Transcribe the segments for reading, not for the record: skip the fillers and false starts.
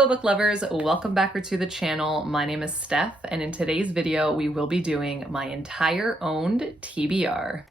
Hello book lovers, welcome back to the channel. My name is Steph, and in today's video we will be doing my entire owned TBR.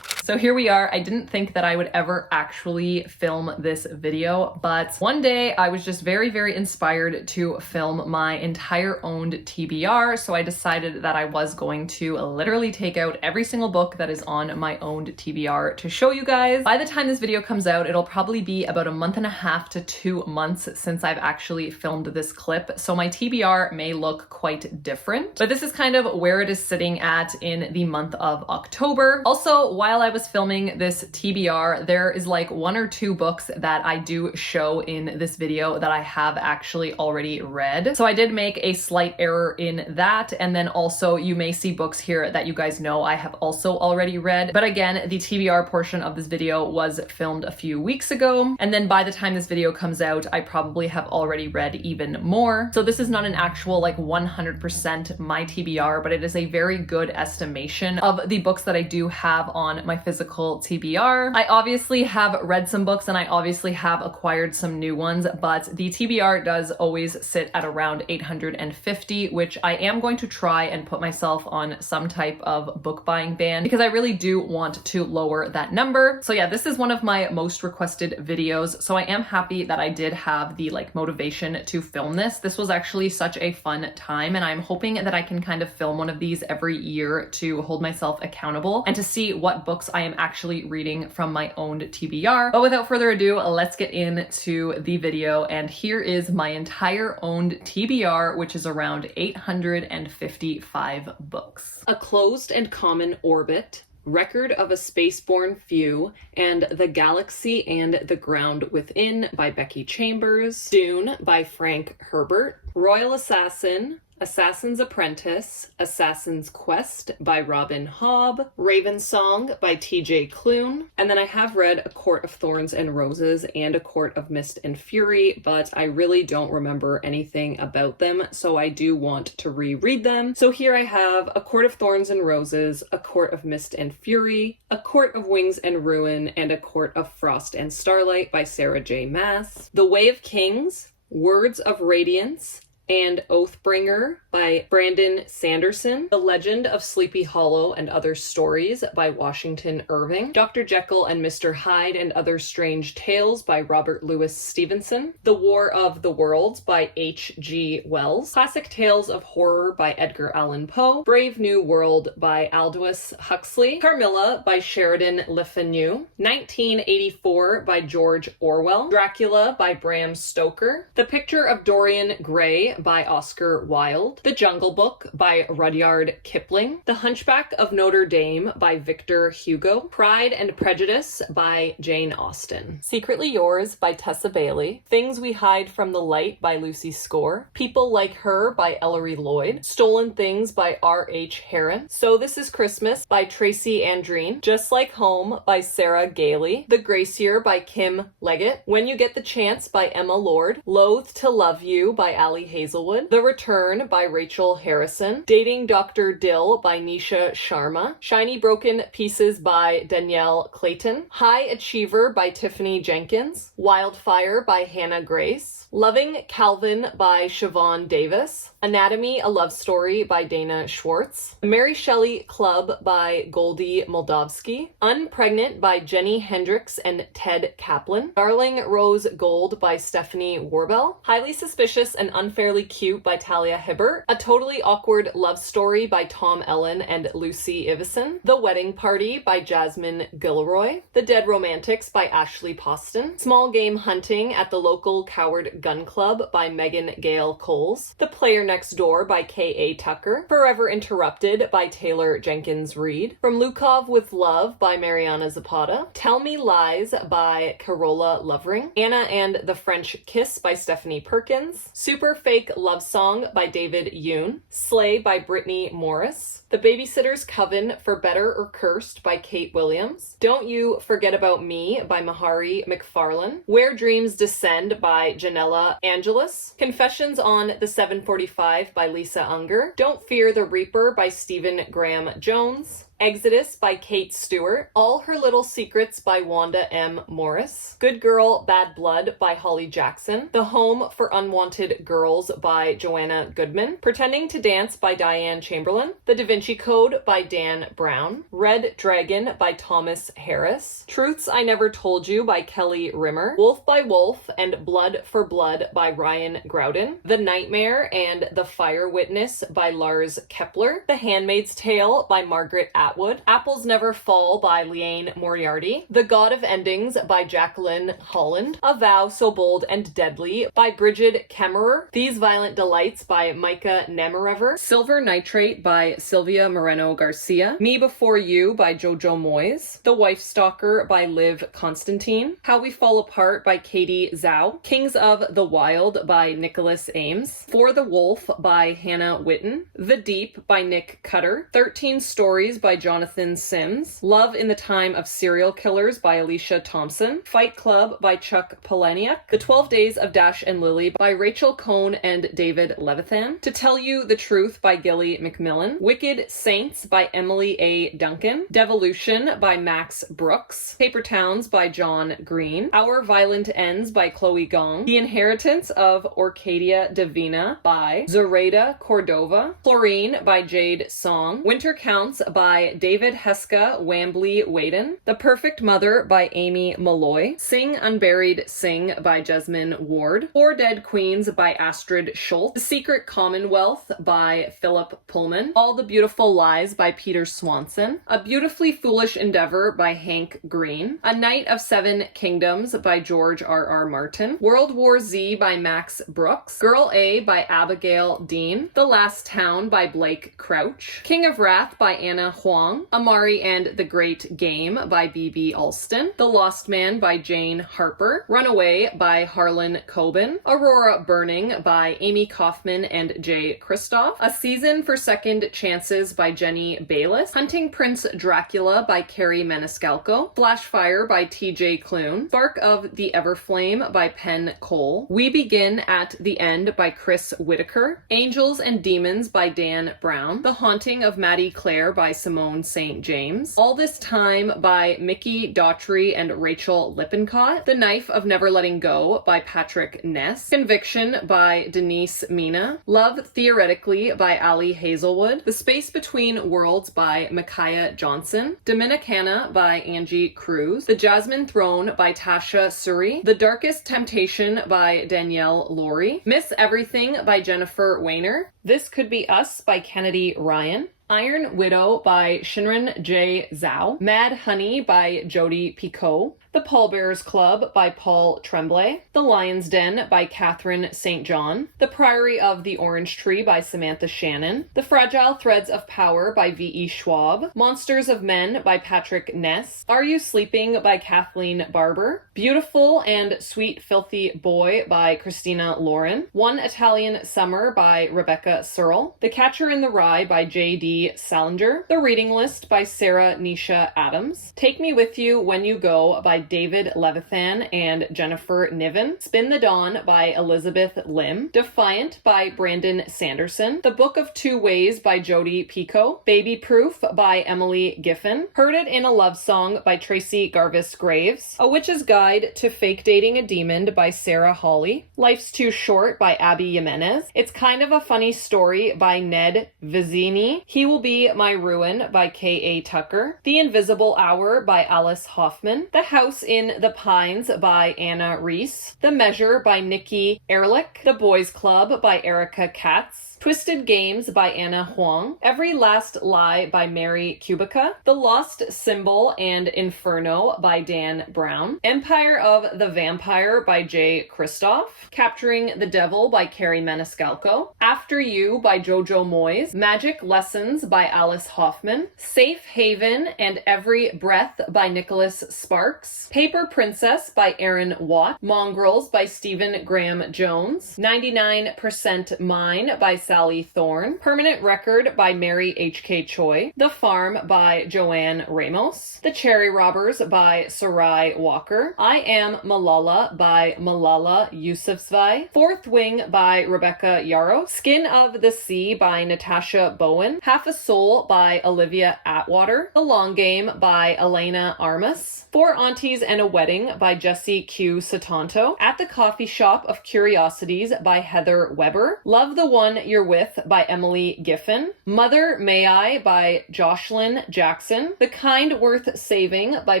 So here we are. I didn't think that I would ever actually film this video, but one day I was just very inspired to film my entire owned TBR. So I decided that I was going to literally take out every single book that is on my owned TBR to show you guys. By the time this video comes out, it'll probably be about a month and a half to 2 months since I've actually filmed this clip. So my TBR may look quite different, but this is kind of where it is sitting at in the month of October. Also, while I was filming this TBR, there is like 1 or 2 books that I do show in this video that I have actually already read. So I did make a slight error in that. And then also you may see books here that you guys know I have also already read. But again, the TBR portion of this video was filmed a few weeks ago. And then by the time this video comes out, I probably have already read even more. So this is not an actual like 100% my TBR, but it is a very good estimation of the books that I do have on my physical TBR. I obviously have read some books and I obviously have acquired some new ones, but the TBR does always sit at around 850, which I am going to try and put myself on some type of book buying ban because I really do want to lower that number. So yeah, this is one of my most requested videos. So I am happy that I did have the like motivation to film this. This was actually such a fun time, and I'm hoping that I can kind of film one of these every year to hold myself accountable and to see what books I am actually reading from my owned TBR. But without further ado, let's get into the video. And here is my entire owned TBR, which is around 855 books. A Closed and Common Orbit, Record of a Spaceborne Few, and The Galaxy and the Ground Within by Becky Chambers, Dune by Frank Herbert, Royal Assassin, Assassin's Apprentice, Assassin's Quest by Robin Hobb, Raven Song by TJ Klune, and then I have read A Court of Thorns and Roses and A Court of Mist and Fury, but I really don't remember anything about them, so I do want to reread them. So here I have A Court of Thorns and Roses, A Court of Mist and Fury, A Court of Wings and Ruin, and A Court of Frost and Starlight by Sarah J. Maas, The Way of Kings, Words of Radiance, and Oathbringer by Brandon Sanderson, The Legend of Sleepy Hollow and Other Stories by Washington Irving, Dr. Jekyll and Mr. Hyde and Other Strange Tales by Robert Louis Stevenson, The War of the Worlds by H.G. Wells, Classic Tales of Horror by Edgar Allan Poe, Brave New World by Aldous Huxley, Carmilla by Sheridan Le Fanu, 1984 by George Orwell, Dracula by Bram Stoker, The Picture of Dorian Gray by Oscar Wilde, The Jungle Book by Rudyard Kipling, The Hunchback of Notre Dame by Victor Hugo, Pride and Prejudice by Jane Austen, Secretly Yours by Tessa Bailey, Things We Hide from the Light by Lucy Score, People Like Her by Ellery Lloyd, Stolen Things by R.H. Herron, So This Is Christmas by Tracy Andreen, Just Like Home by Sarah Gailey, The Gracier by Kim Leggett, When You Get the Chance by Emma Lord, Loathe to Love You by Allie Hazelwood, The Return by Rachel Harrison, Dating Dr. Dill by Nisha Sharma, Shiny Broken Pieces by Danielle Clayton, High Achiever by Tiffany Jenkins, Wildfire by Hannah Grace, Loving Calvin by Siobhan Davis, Anatomy, A Love Story by Dana Schwartz, Mary Shelley Club by Goldie Moldavsky, Unpregnant by Jenny Hendricks and Ted Kaplan, Darling Rose Gold by Stephanie Warbell, Highly Suspicious and Unfairly Cute by Talia Hibbert, A Totally Awkward Love Story by Tom Ellen and Lucy Ivison, The Wedding Party by Jasmine Gilroy, The Dead Romantics by Ashley Poston, Small Game Hunting at the Local Coward Gun Club by Megan Gale Coles, The Player Next Door by K.A. Tucker, Forever Interrupted by Taylor Jenkins Reid, From Lukov with Love by Mariana Zapata, Tell Me Lies by Carola Lovering, Anna and the French Kiss by Stephanie Perkins, Super Fake Love Song by David Yoon, Slay by Brittany Morris, The Babysitter's Coven for Better or Cursed by Kate Williams, Don't You Forget About Me by Mahari McFarlane, Where Dreams Descend by Janella Angelis, Confessions on the 745 by Lisa Unger, Don't Fear the Reaper by Stephen Graham Jones, Exodus by Kate Stewart, All Her Little Secrets by Wanda M. Morris, Good Girl, Bad Blood by Holly Jackson, The Home for Unwanted Girls by Joanna Goodman, Pretending to Dance by Diane Chamberlain, The Da Vinci Code by Dan Brown, Red Dragon by Thomas Harris, Truths I Never Told You by Kelly Rimmer, Wolf by Wolf and Blood for Blood by Ryan Groudon, The Nightmare and The Fire Witness by Lars Kepler, The Handmaid's Tale by Margaret Atwood, Apples Never Fall by Liane Moriarty, The God of Endings by Jacqueline Holland, A Vow So Bold and Deadly by Bridget Kemmerer, These Violent Delights by Micah Nemirever, Silver Nitrate by Sylvia Moreno Garcia, Me Before You by Jojo Moyes, The Wife Stalker by Liv Constantine, How We Fall Apart by Katie Zhao, Kings of the Wild by Nicholas Ames, For the Wolf by Hannah Witten, The Deep by Nick Cutter, 13 Stories by Jonathan Sims, Love in the Time of Serial Killers by Alicia Thompson, Fight Club by Chuck Palahniuk, The 12 Days of Dash and Lily by Rachel Cohn and David Levithan, To Tell You the Truth by Gilly McMillan, Wicked Saints by Emily A. Duncan, Devolution by Max Brooks, Paper Towns by John Green, Our Violent Ends by Chloe Gong, The Inheritance of Orcadia Divina by Zoraida Cordova, Chlorine by Jade Song, Winter Counts by David Heska Wambley Waden, The Perfect Mother by Amy Malloy, Sing Unburied Sing by Jasmine Ward, Four Dead Queens by Astrid Schultz, The Secret Commonwealth by Philip Pullman, All the Beautiful Lies by Peter Swanson, A Beautifully Foolish Endeavor by Hank Green, A Knight of Seven Kingdoms by George R.R. Martin, World War Z by Max Brooks, Girl A by Abigail Dean, The Last Town by Blake Crouch, King of Wrath by Anna Huang, Amari and the Great Game by B.B. Alston, The Lost Man by Jane Harper, Runaway by Harlan Coben, Aurora Burning by Amy Kaufman and Jay Kristoff, A Season for Second Chances by Jenny Bayless, Hunting Prince Dracula by Carrie Maniscalco, Flashfire by T.J. Clune, Spark of the Everflame by Penn Cole, We Begin at the End by Chris Whitaker, Angels and Demons by Dan Brown, The Haunting of Maddie Clare by Simone St. James, All This Time by Mickey Daughtry and Rachel Lippincott, The Knife of Never Letting Go by Patrick Ness, Conviction by Denise Mina, Love Theoretically by Ali Hazelwood, The Space Between Worlds by Micaiah Johnson, Dominicana by Angie Cruz, The Jasmine Throne by Tasha Suri, The Darkest Temptation by Danielle Laurie, Miss Everything by Jennifer Weiner, This Could Be Us by Kennedy Ryan, Iron Widow by Shinran J. Zhao, Mad Honey by Jodi Picoult, The Pallbearers Club by Paul Tremblay, The Lion's Den by Catherine St. John, The Priory of the Orange Tree by Samantha Shannon, The Fragile Threads of Power by V.E. Schwab, Monsters of Men by Patrick Ness, Are You Sleeping by Kathleen Barber, Beautiful and Sweet Filthy Boy by Christina Lauren, One Italian Summer by Rebecca Searle, The Catcher in the Rye by J.D. Salinger, The Reading List by Sarah Nisha Adams, Take Me With You When You Go by David Levithan and Jennifer Niven, Spin the Dawn by Elizabeth Lim, Defiant by Brandon Sanderson, The Book of Two Ways by Jodi Picoult, Baby Proof by Emily Giffen, Heard It in a Love Song by Tracy Garvis Graves, A Witch's Guide to Fake Dating a Demon by Sarah Hawley, Life's Too Short by Abby Jimenez, It's Kind of a Funny Story by Ned Vizzini, He Will Be My Ruin by K.A. Tucker, The Invisible Hour by Alice Hoffman, The House in the Pines by Anna Reese, The Measure by Nikki Ehrlich, The Boys Club by Erica Katz, Twisted Games by Anna Huang, Every Last Lie by Mary Kubica, The Lost Symbol and Inferno by Dan Brown, Empire of the Vampire by Jay Kristoff, Capturing the Devil by Carrie Maniscalco, After You by Jojo Moyes, Magic Lessons by Alice Hoffman, Safe Haven and Every Breath by Nicholas Sparks, Paper Princess by Aaron Watt, Mongrels by Stephen Graham Jones, 99% Mine by Sally Thorne, Permanent Record by Mary H.K. Choi, The Farm by Joanne Ramos, The Cherry Robbers by Sarai Walker, I Am Malala by Malala Yousafzai, Fourth Wing by Rebecca Yarros, Skin of the Sea by Natasha Bowen, Half a Soul by Olivia Atwater, The Long Game by Elena Armas, Four Aunties and a Wedding by Jessie Q. Satanto, At the Coffee Shop of Curiosities by Heather Weber, Love the One You're With by Emily Giffen, Mother May I by Jocelyn Jackson, The Kind Worth Saving by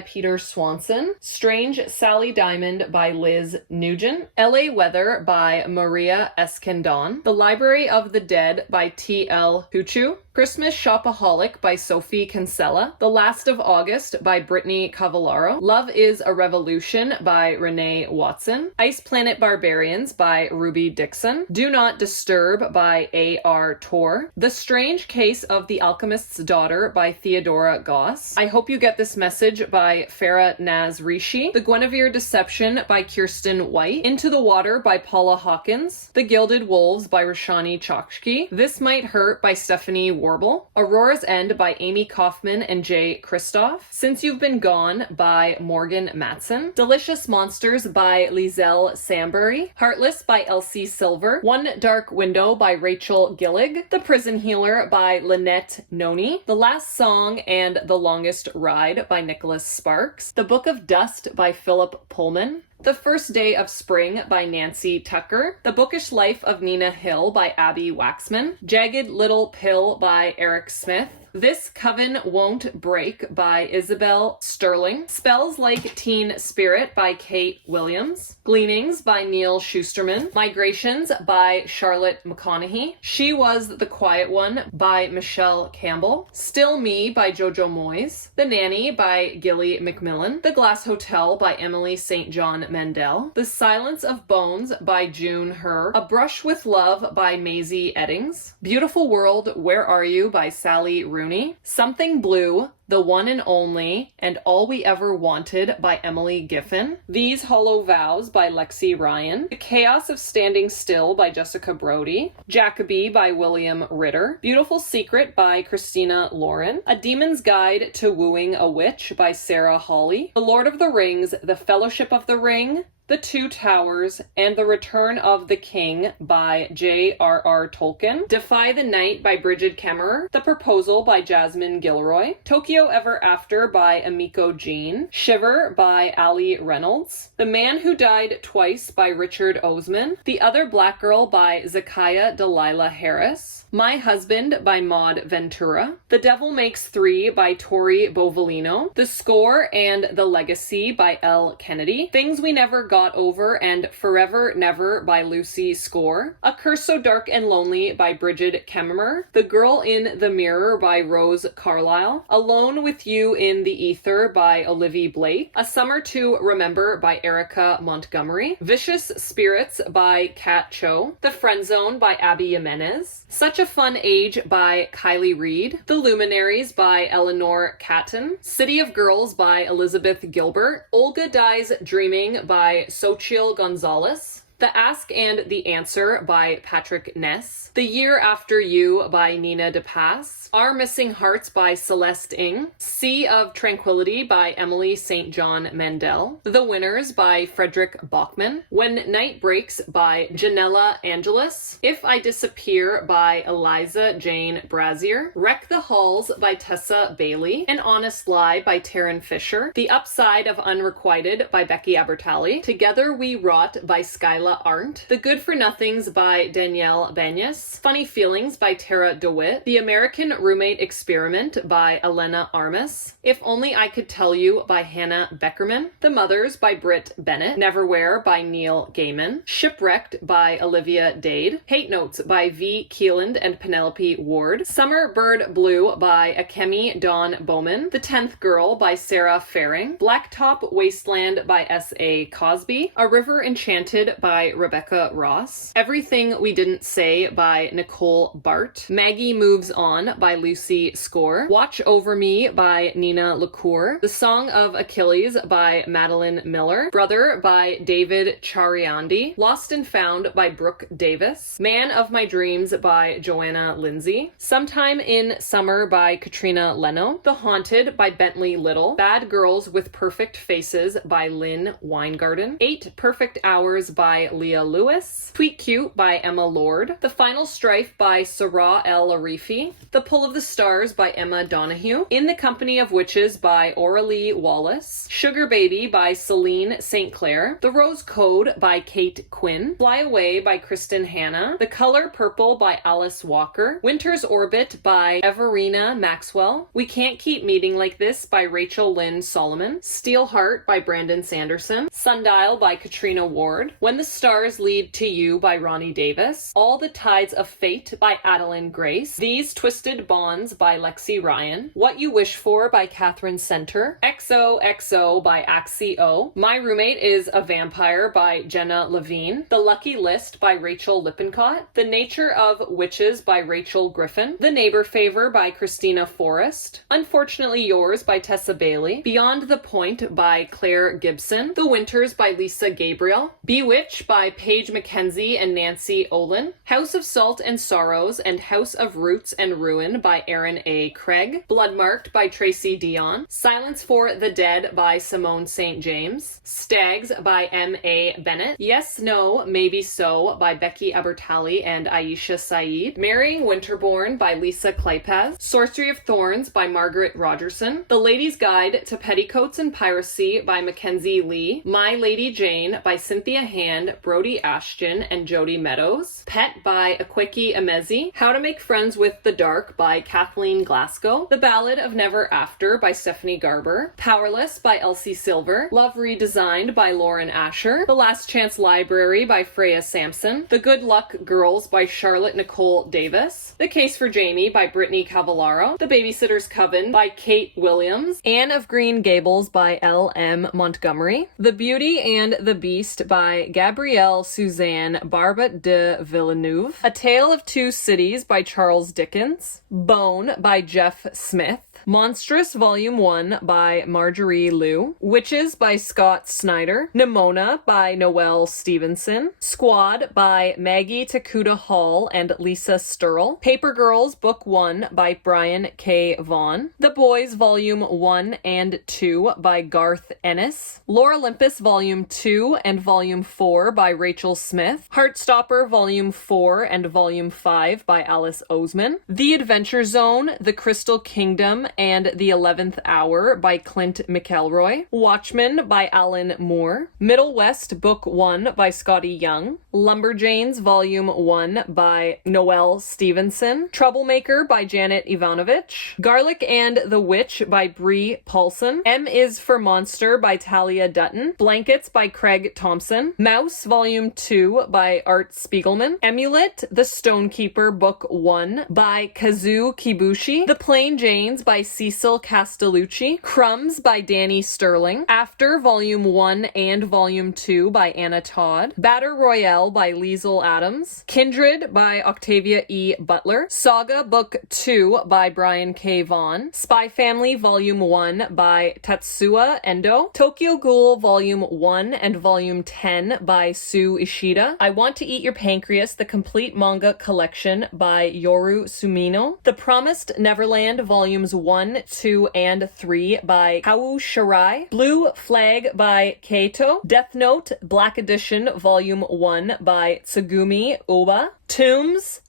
Peter Swanson, Strange Sally Diamond by Liz Nugent, LA Weather by Maria Escandon, The Library of the Dead by T.L. Huchu, Christmas Shopaholic by Sophie Kinsella, The Last of August by Brittany Cavallaro, Love is a Revolution by Renee Watson, Ice Planet Barbarians by Ruby Dixon, Do Not Disturb by A.R. Tor, The Strange Case of the Alchemist's Daughter by Theodora Goss, I Hope You Get This Message by Farah Naz Rishi, The Guinevere Deception by Kirsten White, Into the Water by Paula Hawkins, The Gilded Wolves by Rashani Chokshi, This Might Hurt by Stephanie Warble, Aurora's End by Amy Kaufman and Jay Kristoff, Since You've Been Gone by Morgan Matson, Delicious Monsters by Lizelle Sambury, Heartless by Elsie Silver, One Dark Window by Rachel Gillig, The Prison Healer by Lynette Noni, The Last Song and The Longest Ride by Nicholas Sparks, The Book of Dust by Philip Pullman, The First Day of Spring by Nancy Tucker, The Bookish Life of Nina Hill by Abby Waxman, Jagged Little Pill by Eric Smith, This Coven Won't Break by Isabel Sterling, Spells Like Teen Spirit by Kate Williams, Gleanings by Neil Schusterman, Migrations by Charlotte McConaughey, She Was the Quiet One by Michelle Campbell, Still Me by Jojo Moyes, The Nanny by Gilly McMillan, The Glass Hotel by Emily St. John Mendel, The Silence of Bones by June Herr, A Brush with Love by Maisie Eddings, Beautiful World, Where Are You by Sally Rooney, Something Blue, The One and Only, and All We Ever Wanted by Emily Giffen, These Hollow Vows by Lexi Ryan, The Chaos of Standing Still by Jessica Brody, Jacoby by William Ritter, Beautiful Secret by Christina Lauren, A Demon's Guide to Wooing a Witch by Sarah Hawley, The Lord of the Rings, The Fellowship of the Ring, The Two Towers, and The Return of the King by J.R.R. Tolkien, Defy the Night by Bridget Kemmerer, The Proposal by Jasmine Gilroy, Tokyo Ever After by Amiko Jean, Shiver by Ali Reynolds, The Man Who Died Twice by Richard Osman, The Other Black Girl by Zakiya Delilah Harris, My Husband by Maud Ventura, The Devil Makes Three by Tori Bovalino, The Score and the Legacy by Elle Kennedy, Things We Never Got Over and Forever Never by Lucy Score, A Curse So Dark and Lonely by Bridget Kemmerer, The Girl in the Mirror by Rose Carlyle, Alone with You in the Ether by Olivia Blake, A Summer to Remember by Erica Montgomery, Vicious Spirits by Kat Cho, The Friend Zone by Abby Jimenez, Such a Fun Age by Kylie Reed, The Luminaries by Eleanor Catton, City of Girls by Elizabeth Gilbert, Olga Dies Dreaming by Xochitl Gonzalez, The Ask and the Answer by Patrick Ness, The Year After You by Nina DePass, Our Missing Hearts by Celeste Ng, Sea of Tranquility by Emily St. John Mandel, The Winners by Frederick Bachman, When Night Breaks by Janella Angelis, If I Disappear by Eliza Jane Brazier, Wreck the Halls by Tessa Bailey, An Honest Lie by Taryn Fisher, The Upside of Unrequited by Becky Abertali, Together We Rot by Skyla Arndt, The Good for Nothings by Danielle Banyas, Funny Feelings by Tara DeWitt, The American Roommate Experiment by Elena Armas, If Only I Could Tell You by Hannah Beckerman, The Mothers by Britt Bennett, Neverwhere by Neil Gaiman, Shipwrecked by Olivia Dade, Hate Notes by V. Keeland and Penelope Ward, Summer Bird Blue by Akemi Dawn Bowman, The 10th Girl by Sarah Faring, Blacktop Wasteland by S.A. Cosby, A River Enchanted by by Rebecca Ross. Everything We Didn't Say by Nicole Bart. Maggie Moves On by Lucy Score. Watch Over Me by Nina LaCour. The Song of Achilles by Madeline Miller. Brother by David Chariandi. Lost and Found by Brooke Davis. Man of My Dreams by Joanna Lindsay. Sometime in Summer by Katrina Leno. The Haunted by Bentley Little. Bad Girls with Perfect Faces by Lynn Weingarten. 8 Perfect Hours by Leah Lewis. Tweet Cute by Emma Lord. The Final Strife by Sarah El Arifi. The Pull of the Stars by Emma Donahue. In the Company of Witches by Aurelie Wallace. Sugar Baby by Celine St. Clair. The Rose Code by Kate Quinn. Fly Away by Kristen Hanna. The Color Purple by Alice Walker. Winter's Orbit by Everina Maxwell. We Can't Keep Meeting Like This by Rachel Lynn Solomon. Steel Heart by Brandon Sanderson. Sundial by Katrina Ward. When the Stars Lead to You by Ronnie Davis. All the Tides of Fate by Adeline Grace. These Twisted Bonds by Lexi Ryan. What You Wish For by Catherine Center. XOXO by Axie O. My Roommate is a Vampire by Jenna Levine. The Lucky List by Rachel Lippincott. The Nature of Witches by Rachel Griffin. The Neighbor Favor by Christina Forrest. Unfortunately Yours by Tessa Bailey. Beyond the Point by Claire Gibson. The Winters by Lisa Gabriel. Bewitch by Paige McKenzie and Nancy Olin. House of Salt and Sorrows and House of Roots and Ruin by Aaron A. Craig. Bloodmarked by Tracy Dion. Silence for the Dead by Simone St. James. Stags by M.A. Bennett. Yes, No, Maybe So by Becky Abertali and Aisha Saeed. Marrying Winterborn by Lisa Kleypaz. Sorcery of Thorns by Margaret Rogerson. The Lady's Guide to Petticoats and Piracy by Mackenzie Lee. My Lady Jane by Cynthia Hand, Brody Ashton, and Jody Meadows. Pet by Akweki Emezi. How to Make Friends with the Dark by Kathleen Glasgow. The Ballad of Never After by Stephanie Garber. Powerless by Elsie Silver. Love Redesigned by Lauren Asher. The Last Chance Library by Freya Sampson. The Good Luck Girls by Charlotte Nicole Davis. The Case for Jamie by Brittany Cavallaro. The Babysitter's Coven by Kate Williams. Anne of Green Gables by L.M. Montgomery. The Beauty and the Beast by Gabrielle Suzanne Barba de Villeneuve. A Tale of Two Cities by Charles Dickens. Bone by Jeff Smith. Monstrous Volume 1 by Marjorie Liu. Witches by Scott Snyder. Nimona by Noelle Stevenson. Squad by Maggie Takuta Hall and Lisa Sturl. Paper Girls Book 1 by Brian K. Vaughan. The Boys Volume 1 and 2 by Garth Ennis. Lore Olympus Volume 2 and Volume 4 by Rachel Smith. Heartstopper Volume 4 and Volume 5 by Alice Oseman. The Adventure Zone, The Crystal Kingdom, and The 11th Hour by Clint McElroy. Watchmen by Alan Moore. Middle West Book 1 by Scotty Young. Lumberjanes Volume 1 by Noelle Stevenson. Troublemaker by Janet Ivanovich. Garlic and the Witch by Bree Paulson. M is for Monster by Talia Dutton. Blankets by Craig Thompson. Mouse Volume 2 by Art Spiegelman. Emulet, The Stonekeeper Book 1 by Kazu Kibushi. The Plain Janes by Cecil Castellucci. Crumbs by Danny Sterling. After Volume 1 and Volume 2 by Anna Todd. Batter Royale by Liesl Adams. Kindred by Octavia E. Butler. Saga Book 2 by Brian K. Vaughan. Spy Family Volume 1 by Tatsuya Endo. Tokyo Ghoul Volume 1 and Volume 10 by Sue Ishida. I Want to Eat Your Pancreas, the complete manga collection by Yoru Sumino. The Promised Neverland Volumes 1, 2, and 3 by Hau Shirai. Blue Flag by Kaito. Death Note Black Edition Volume 1 by Tsugumi Oba. Tombs,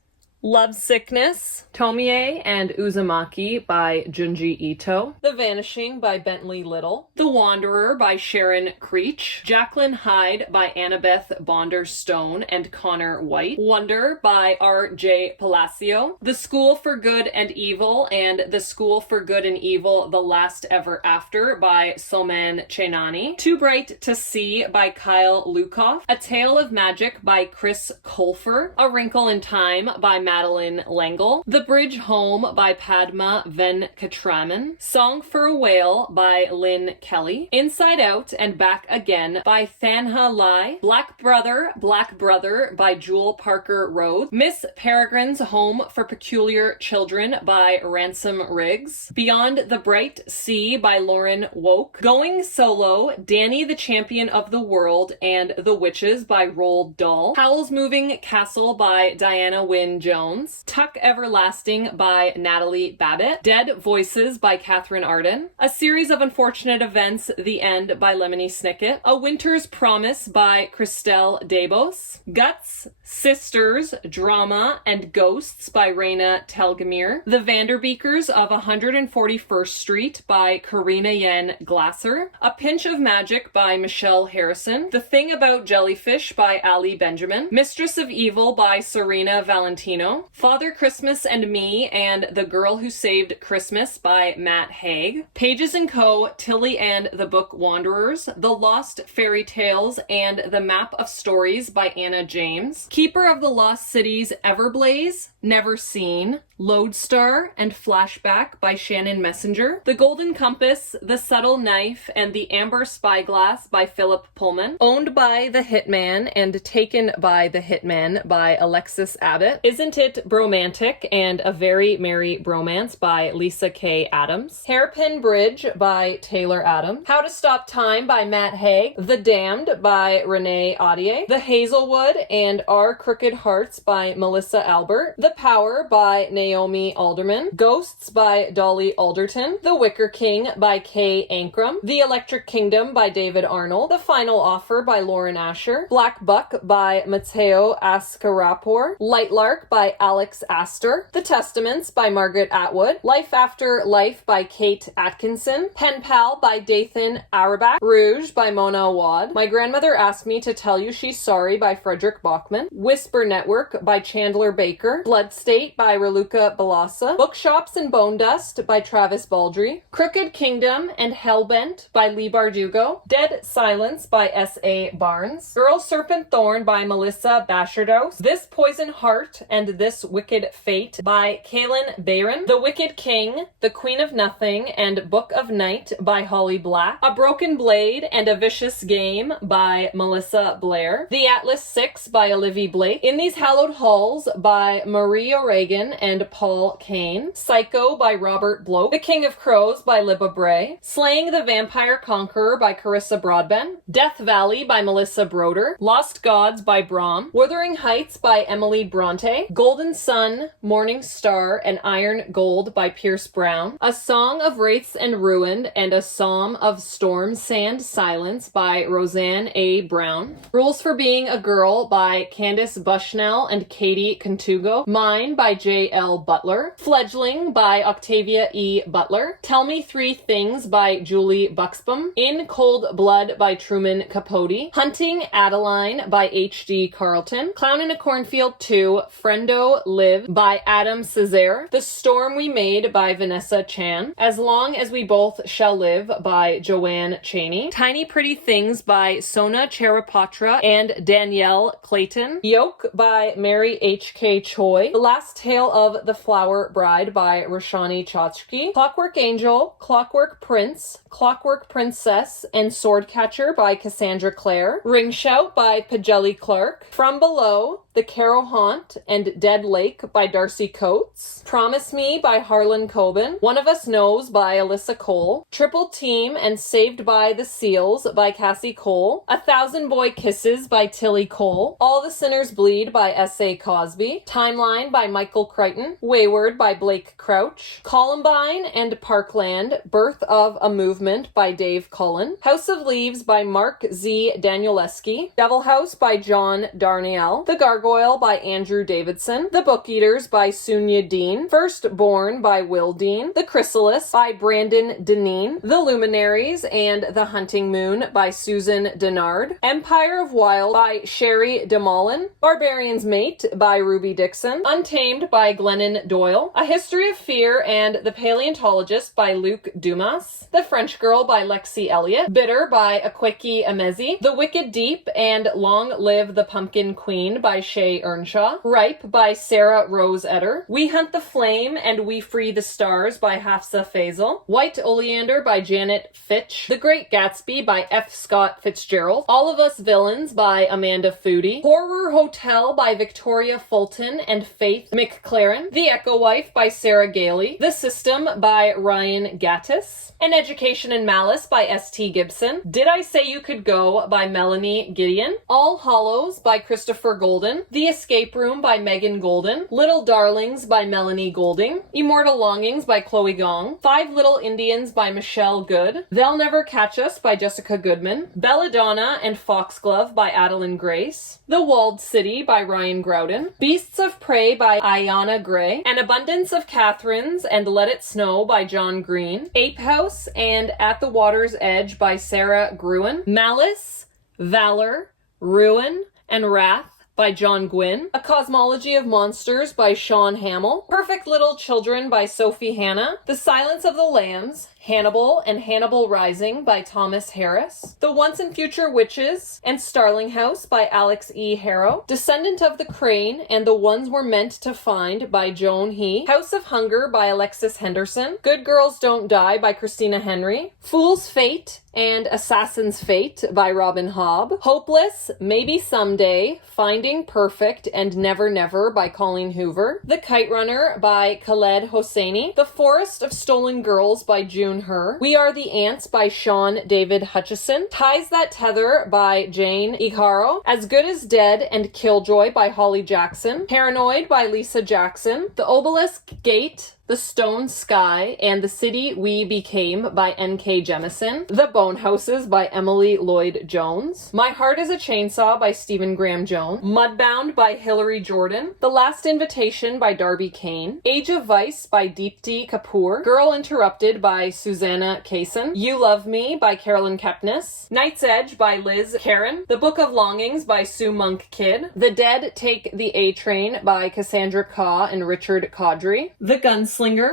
Love Sickness, Tomie and Uzumaki by Junji Ito. The Vanishing by Bentley Little. The Wanderer by Sharon Creech. Jacqueline Hyde by Annabeth Bonder Stone and Connor White. Wonder by R.J. Palacio. The School for Good and Evil and The School for Good and Evil, The Last Ever After by Soman Chenani. Too Bright to See by Kyle Lukoff. A Tale of Magic by Chris Colfer. A Wrinkle in Time by Madeline L'Engle, The Bridge Home by Padma Venkatraman, Song for a Whale by Lynn Kelly, Inside Out and Back Again by Thanha Lai, Black Brother by Jewel Parker Rhodes, Miss Peregrine's Home for Peculiar Children by Ransom Riggs, Beyond the Bright Sea by Lauren Woke, Going Solo, Danny the Champion of the World and the Witches by Roald Dahl, Howl's Moving Castle by Diana Wynne Jones, Tuck Everlasting by Natalie Babbitt, Dead Voices by Catherine Arden, A Series of Unfortunate Events, The End by Lemony Snicket, A Winter's Promise by Christelle Debos, Guts, Sisters, Drama, and Ghosts by Raina Telgemir, The Vanderbeekers of 141st Street by Karina Yen Glasser, A Pinch of Magic by Michelle Harrison, The Thing About Jellyfish by Ali Benjamin, Mistress of Evil by Serena Valentino, Father Christmas and Me and The Girl Who Saved Christmas by Matt Haig, Pages & Co., Tilly and the Book Wanderers, The Lost Fairy Tales and the Map of Stories by Anna James, Keeper of the Lost Cities Everblaze, Never Seen, Lodestar and Flashback by Shannon Messenger, The Golden Compass, The Subtle Knife, and The Amber Spyglass by Philip Pullman, Owned by the Hitman and Taken by the Hitman by Alexis Abbott, Isn't It Bromantic and A Very Merry Bromance by Lisa K. Adams, Hairpin Bridge by Taylor Adams, How to Stop Time by Matt Haig, The Damned by Renee Audier, The Hazelwood and Our Crooked Hearts by Melissa Albert, The Power by Naomi Alderman, Ghosts by Dolly Alderton, The Wicker King by Kay Ankrum, The Electric Kingdom by David Arnold, The Final Offer by Lauren Asher, Black Buck by Matteo Ascarapor, Lightlark by Alex Astor, The Testaments by Margaret Atwood, Life After Life by Kate Atkinson, Pen Pal by Dathan Arabak, Rouge by Mona Awad, My Grandmother Asked Me to Tell You She's Sorry by Frederick Bachman, Whisper Network by Chandler Baker, Blood State by Raluca Balassa, Bookshops and Bone Dust by Travis Baldry, Crooked Kingdom and Hellbent by Lee Bardugo, Dead Silence by S.A. Barnes, Girl Serpent Thorn by Melissa Bashardos, This Poison Heart and This Wicked Fate by Kaylin Bayron, The Wicked King, The Queen of Nothing, and Book of Night by Holly Black, A Broken Blade and a Vicious Game by Melissa Blair, The Atlas Six by Olivia Blake, In These Hallowed Halls by Maria Reagan and Paul Kane, Psycho by Robert Bloch, The King of Crows by Libba Bray, Slaying the Vampire Conqueror by Carissa Broadbent, Death Valley by Melissa Broder, Lost Gods by Brahm, Wuthering Heights by Emily Bronte, Golden Sun, Morning Star, and Iron Gold by Pierce Brown, A Song of Wraiths and Ruin and A Psalm of Storm, Sand, Silence by Roseanne A. Brown, Rules for Being a Girl by Candace Bushnell and Katie Contugo, Mine by J.L. Butler, Fledgling by Octavia E. Butler, Tell Me Three Things by Julie Buxbaum, In Cold Blood by Truman Capote, Hunting Adeline by H.D. Carlton, Clown in a Cornfield 2, Friendo Live by Adam Cesare, The Storm We Made by Vanessa Chan, As Long as We Both Shall Live by Joanne Chaney, Tiny Pretty Things by Sona Charapatra and Danielle Clayton, Yoke by Mary H.K. Choi, The Last Tale of the Flower Bride by Roshani Chachki, Clockwork Angel, Clockwork Prince, Clockwork Princess, and Swordcatcher by Cassandra Clare, Ring Shout by Pajeli Clark, From Below, The Carrow Haunt, and Dead Lake by Darcy Coates, Promise Me by Harlan Coben, One of Us Knows by Alyssa Cole, Triple Team and Saved by the Seals by Cassie Cole, 1,000 Boy Kisses by Tilly Cole, All the Sinners Bleed by S.A. Cosby, Timeline by Michael Crichton, Wayward by Blake Crouch, Columbine and Parkland, Birth of a Movement by Dave Cullen, House of Leaves by Mark Z. Danielewski, Devil House by John Darnielle, The Gargoyle by Andrew Davidson, The Book Eaters by Sunya Dean, Firstborn by Will Dean, The Chrysalis by Brandon Deneen, The Luminaries and The Hunting Moon by Susan Denard, Empire of Wild by Sherry DeMolin, Barbarian's Mate by Ruby Dixon, Untamed by Glennon Doyle, A History of Fear and The Paleontologist by Luc Dumas, The French Girl by Lexi Elliott, Bitter by Akwaeke Emezi, The Wicked Deep and Long Live the Pumpkin Queen by Shay Earnshaw, Ripe by Sarah Rose Etter, We Hunt the Flame and We Free the Stars by Hafsa Faisal, White Oleander by Janet Fitch, The Great Gatsby by F. Scott Fitzgerald, All of Us Villains by Amanda Foody, Horror Hotel by Victoria Fulton and Faith McClaren, The Echo Wife by Sarah Gailey, The System by Ryan Gattis, An Education in Malice by S.T. Gibson, Did I Say You Could Go by Melanie Gideon, All Hollows by Christopher Golden, The Escape Room by Megan Golden, Little Darlings by Melanie Golding, Immortal Longings by Chloe Gong, Five Little Indians by Michelle Good, They'll Never Catch Us by Jessica Goodman, Belladonna and Foxglove by Adeline Grace, The Walled City by Ryan Groudon, Beasts of Prey by Ayana Gray, An Abundance of Catherines and Let It Snow by John Green, Ape House and At the Water's Edge by Sarah Gruen, Malice, Valor, Ruin, and Wrath by John Gwynne, A Cosmology of Monsters by Sean Hamill, Perfect Little Children by Sophie Hannah, The Silence of the Lambs, Hannibal and Hannibal Rising by Thomas Harris, The Once and Future Witches and Starling House by Alex E. Harrow, Descendant of the Crane and the Ones We're Meant to Find by Joan He, House of Hunger by Alexis Henderson, Good Girls Don't Die by Christina Henry, Fool's Fate and Assassin's Fate by Robin Hobb, Hopeless, Maybe Someday, Finding Perfect and Never Never by Colleen Hoover, The Kite Runner by Khaled Hosseini, The Forest of Stolen Girls by June Her, We Are the Ants by Sean David Hutchison, Ties That Tether by Jane Iharo, As Good as Dead and Killjoy by Holly Jackson, Paranoid by Lisa Jackson, The Obelisk Gate, The Stone Sky, and The City We Became by N.K. Jemisin, The Bone Houses by Emily Lloyd Jones, My Heart is a Chainsaw by Stephen Graham Jones, Mudbound by Hilary Jordan, The Last Invitation by Darby Kane, Age of Vice by Deepti Kapoor, Girl Interrupted by Susanna Kaysen, You Love Me by Carolyn Kepnes, Night's Edge by Liz Karen, The Book of Longings by Sue Monk Kidd, The Dead Take the A-Train by Cassandra Kaw and Richard Caudry, The Gunslinger,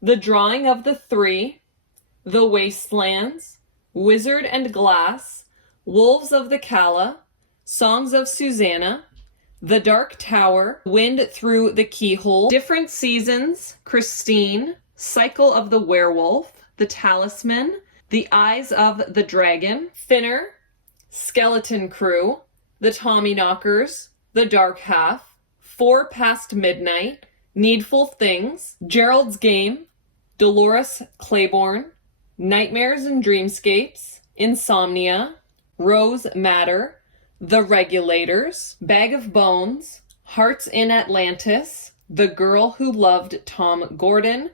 The Drawing of the Three, The Wastelands, Wizard and Glass, Wolves of the Calla, Songs of Susanna, The Dark Tower, Wind Through the Keyhole, Different Seasons, Christine, Cycle of the Werewolf, The Talisman, The Eyes of the Dragon, Thinner, Skeleton Crew, The Tommyknockers, The Dark Half, 4 Past Midnight, Needful Things, Gerald's Game, Dolores Claiborne, Nightmares and Dreamscapes, Insomnia, Rose Matter, The Regulators, Bag of Bones, Hearts in Atlantis, The Girl Who Loved Tom Gordon,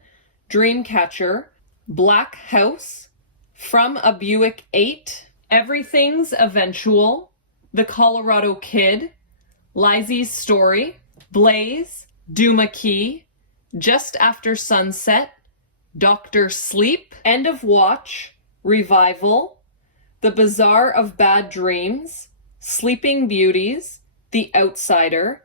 Dreamcatcher, Black House, From a Buick 8, Everything's Eventual, The Colorado Kid, Lizzie's Story, Blaze, Duma Key, Just After Sunset, Doctor Sleep, End of Watch, Revival, The Bazaar of Bad Dreams, Sleeping Beauties, The Outsider,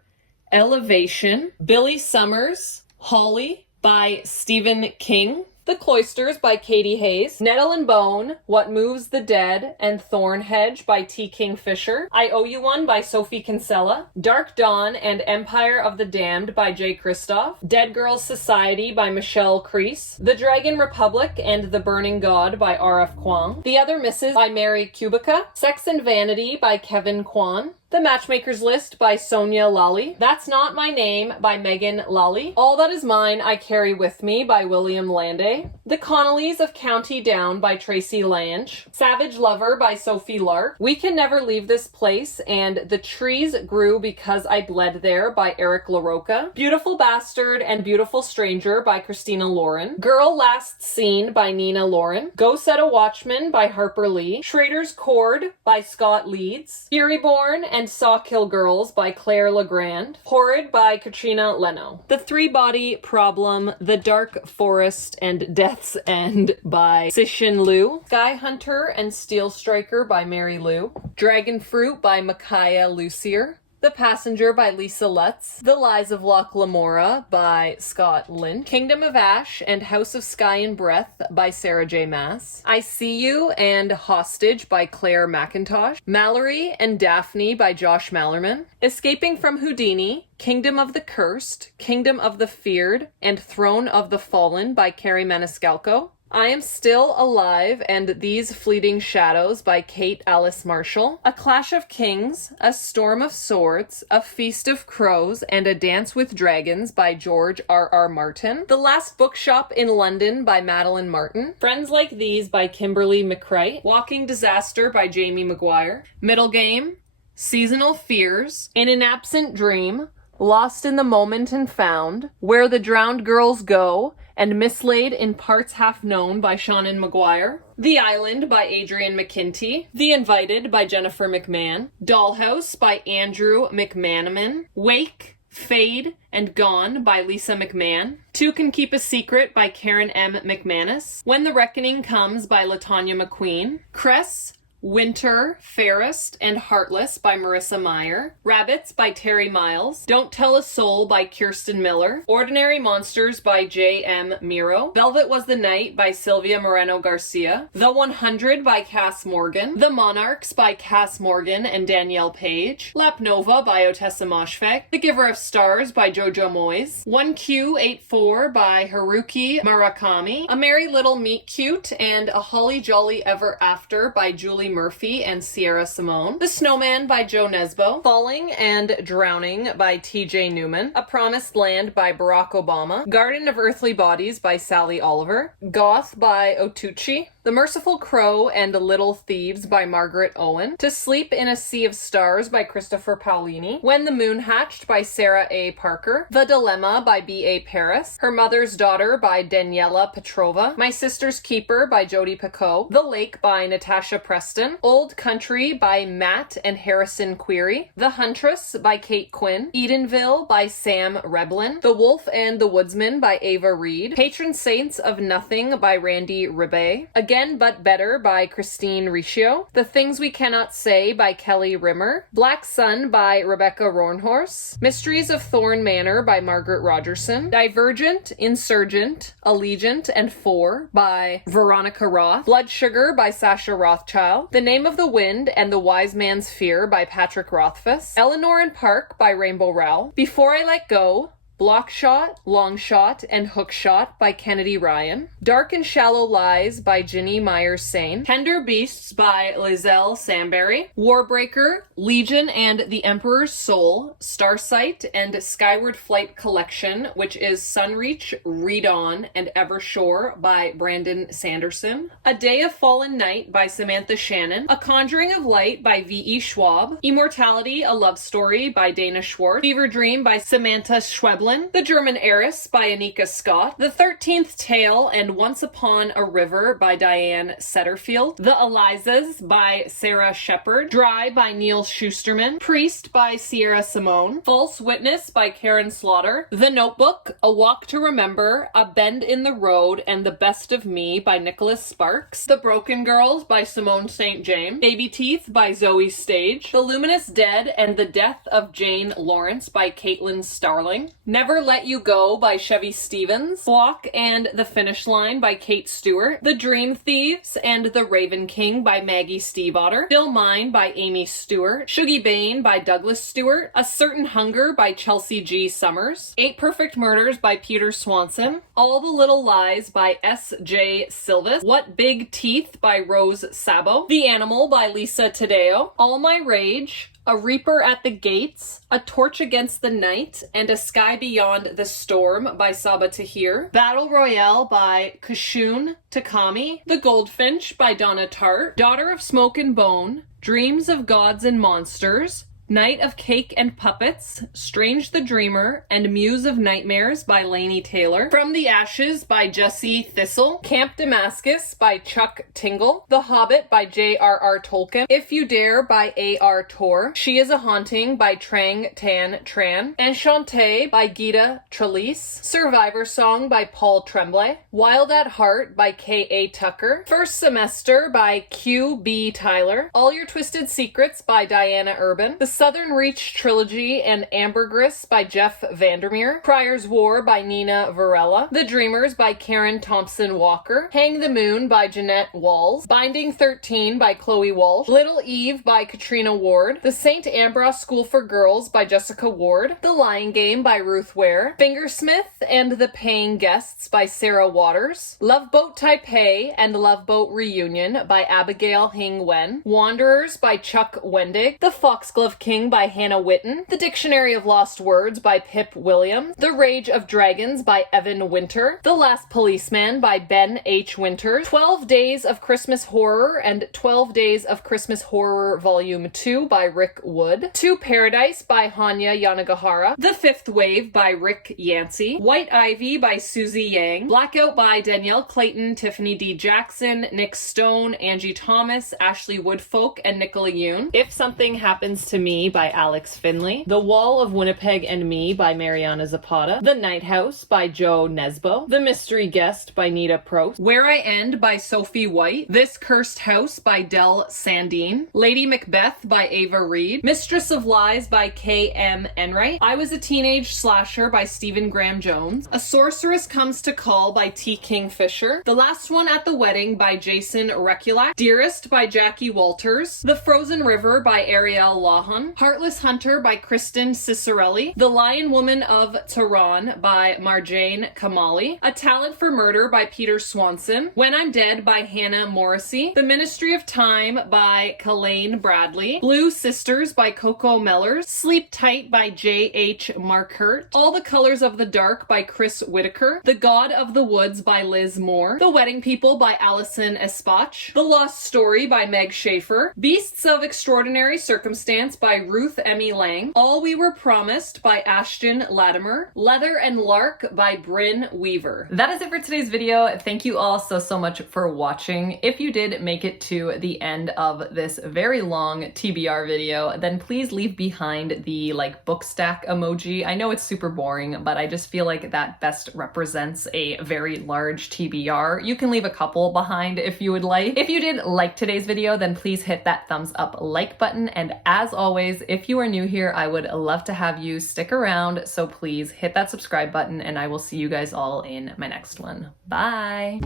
Elevation, Billy Summers, Holly by Stephen King, The Cloisters by Katie Hayes, Nettle and Bone, What Moves the Dead, and Thornhedge by T. Kingfisher, I Owe You One by Sophie Kinsella, Dark Dawn and Empire of the Damned by Jay Kristoff, Dead Girls Society by Michelle Crease, The Dragon Republic and the Burning God by R.F. Kuang, The Other Misses by Mary Kubica, Sex and Vanity by Kevin Kwan, The Matchmaker's List by Sonia Lally, That's Not My Name by Megan Lally, All That Is Mine I Carry With Me by William Landay, The Connollys of County Down by Tracy Lange, Savage Lover by Sophie Lark, We Can Never Leave This Place and The Trees Grew Because I Bled There by Eric LaRocca, Beautiful Bastard and Beautiful Stranger by Christina Lauren, Girl Last Seen by Nina Lauren, Go Set a Watchman by Harper Lee, Schrader's Chord by Scott Leeds, Furyborn and Sawkill Girls by Claire Legrand, Horrid by Katrina Leno, The Three-Body Problem, The Dark Forest and Death's End by Cixin Liu, Sky Hunter and Steel Striker by Mary Lou, Dragon Fruit by Micaiah Lucier, The Passenger by Lisa Lutz, The Lies of Loch Lamora by Scott Lynch, Kingdom of Ash and House of Sky and Breath by Sarah J. Maas, I See You and Hostage by Claire McIntosh, Mallory and Daphne by Josh Mallerman, Escaping from Houdini, Kingdom of the Cursed, Kingdom of the Feared, and Throne of the Fallen by Carrie Maniscalco, I Am Still Alive and These Fleeting Shadows by Kate Alice Marshall, A Clash of Kings, A Storm of Swords, A Feast of Crows, and A Dance with Dragons by George R.R. Martin, The Last Bookshop in London by Madeline Martin, Friends Like These by Kimberly McCreight, Walking Disaster by Jamie Maguire, Middle Game, Seasonal Fears, In an Absent Dream, Lost in the Moment and Found, Where the Drowned Girls Go, and Mislaid in Parts Half Known by Shannon Maguire, The Island by Adrian McKinty, The Invited by Jennifer McMahon, Dollhouse by Andrew McManaman, Wake, Fade, and Gone by Lisa McMahon, Two Can Keep a Secret by Karen M. McManus, When the Reckoning Comes by LaTanya McQueen, Cress, Winter, Fairest, and Heartless by Marissa Meyer, Rabbits by Terry Miles, Don't Tell a Soul by Kirsten Miller, Ordinary Monsters by J.M. Miro, Velvet Was the Night by Sylvia Moreno Garcia, The 100 by Cass Morgan, The Monarchs by Cass Morgan and Danielle Page, Lap Nova by Otessa Moshfegh, The Giver of Stars by Jojo Moyes, 1Q84 by Haruki Murakami, A Merry Little Meet Cute and A Holly Jolly Ever After by Julie Murphy and Sierra Simone, The Snowman by Joe Nesbo, Falling and Drowning by T.J. Newman, A Promised Land by Barack Obama, Garden of Earthly Bodies by Sally Oliver, Goth by Otuchi, The Merciful Crow and Little Thieves by Margaret Owen, To Sleep in a Sea of Stars by Christopher Paolini, When the Moon Hatched by Sarah A. Parker, The Dilemma by B.A. Paris, Her Mother's Daughter by Daniela Petrova, My Sister's Keeper by Jodi Picoult, The Lake by Natasha Preston, Old Country by Matt and Harrison Query, The Huntress by Kate Quinn, Edenville by Sam Reblin, The Wolf and the Woodsman by Ava Reed, Patron Saints of Nothing by Randy Rebay, Again But Better by Christine Riccio, The Things We Cannot Say by Kelly Rimmer, Black Sun by Rebecca Roanhorse, Mysteries of Thorn Manor by Margaret Rogerson, Divergent, Insurgent, Allegiant, and Four by Veronica Roth, Blood Sugar by Sasha Rothschild, The Name of the Wind and the Wise Man's Fear by Patrick Rothfuss, Eleanor and Park by Rainbow Rowell, Before I Let Go, Block Shot, Long Shot, and Hook Shot by Kennedy Ryan, Dark and Shallow Lies by Ginny Myers-Sane, Tender Beasts by Lizelle Samberry, Warbreaker, Legion and the Emperor's Soul, Starsight, and Skyward Flight Collection, which is Sunreach, Read On, and Evershore by Brandon Sanderson, A Day of Fallen Night by Samantha Shannon, A Conjuring of Light by V.E. Schwab, Immortality, A Love Story by Dana Schwartz, Fever Dream by Samantha Schweblin, The German Heiress by Anika Scott, The 13th Tale and Once Upon a River by Diane Setterfield, The Elizas by Sarah Shepard, Dry by Neil Schusterman, Priest by Sierra Simone, False Witness by Karen Slaughter, The Notebook, A Walk to Remember, A Bend in the Road, and The Best of Me by Nicholas Sparks, The Broken Girls by Simone St. James, Baby Teeth by Zoe Stage, The Luminous Dead and the Death of Jane Lawrence by Caitlin Starling, Never Let You Go by Chevy Stevens, Flock and the Finish Line by Kate Stewart, The Dream Thieves and The Raven King by Maggie Stiefvater, Still Mine by Amy Stewart, Shuggy Bane by Douglas Stewart, A Certain Hunger by Chelsea G. Summers, 8 Perfect Murders by Peter Swanson, All the Little Lies by S.J. Silvis, What Big Teeth by Rose Sabo, The Animal by Lisa Tadeo, All My Rage, A Reaper at the Gates, A Torch Against the Night, and A Sky Beyond the Storm by Saba Tahir, Battle Royale by Kashun Takami, The Goldfinch by Donna Tartt, Daughter of Smoke and Bone, Dreams of Gods and Monsters, Night of Cake and Puppets, Strange the Dreamer, and Muse of Nightmares by Lainey Taylor, From the Ashes by Jessie Thistle, Camp Damascus by Chuck Tingle, The Hobbit by J.R.R. Tolkien, If You Dare by A.R. Tor, She is a Haunting by Trang Tan Tran, Enchanté by Gita Trelise, Survivor Song by Paul Tremblay, Wild at Heart by K.A. Tucker, First Semester by Q.B. Tyler, All Your Twisted Secrets by Diana Urban, The Southern Reach Trilogy and Ambergris by Jeff Vandermeer, Pryor's War by Nina Varela, The Dreamers by Karen Thompson Walker, Hang the Moon by Jeanette Walls, Binding 13 by Chloe Walsh, Little Eve by Katrina Ward, The St. Ambrose School for Girls by Jessica Ward, The Lying Game by Ruth Ware, Fingersmith and the Paying Guests by Sarah Waters, Love Boat Taipei and Love Boat Reunion by Abigail Hing Wen, Wanderers by Chuck Wendig, The Foxglove King by Hannah Witten, The Dictionary of Lost Words by Pip Williams, The Rage of Dragons by Evan Winter, The Last Policeman by Ben H. Winter, 12 Days of Christmas Horror and 12 Days of Christmas Horror Volume 2 by Rick Wood, To Paradise by Hanya Yanagihara, The Fifth Wave by Rick Yancey, White Ivy by Susie Yang, Blackout by Danielle Clayton, Tiffany D. Jackson, Nick Stone, Angie Thomas, Ashley Woodfolk, and Nicola Yoon, If Something Happens to Me by Alex Finley, The Wall of Winnipeg and Me by Mariana Zapata, The Night House by Joe Nesbo, The Mystery Guest by Nita Prost, Where I End by Sophie White, This Cursed House by Del Sandine, Lady Macbeth by Ava Reed, Mistress of Lies by K.M. Enright, I Was a Teenage Slasher by Stephen Graham Jones, A Sorceress Comes to Call by T. Kingfisher, The Last One at the Wedding by Jason Rekulak, Dearest by Jackie Walters, The Frozen River by Ariel Lahan, Heartless Hunter by Kristen Cicerelli, The Lion Woman of Tehran by Marjane Kamali, A Talent for Murder by Peter Swanson, When I'm Dead by Hannah Morrissey, The Ministry of Time by Kalaine Bradley, Blue Sisters by Coco Mellors, Sleep Tight by J.H. Markert, All the Colors of the Dark by Chris Whitaker, The God of the Woods by Liz Moore, The Wedding People by Allison Espach, The Lost Story by Meg Schaefer, Beasts of Extraordinary Circumstance by Ruth Emmy Lang, All We Were Promised by Ashton Latimer, Leather and Lark by Bryn Weaver. That is it for today's video. Thank you all so much for watching. If you did make it to the end of this very long TBR video, then please leave behind the book stack emoji. I know it's super boring, but I just feel like that best represents a very large TBR. You can leave a couple behind if you would like. If you did like today's video, then please hit that thumbs up like button. And as always, if you are new here, I would love to have you stick around. So please hit that subscribe button and I will see you guys all in my next one. Bye.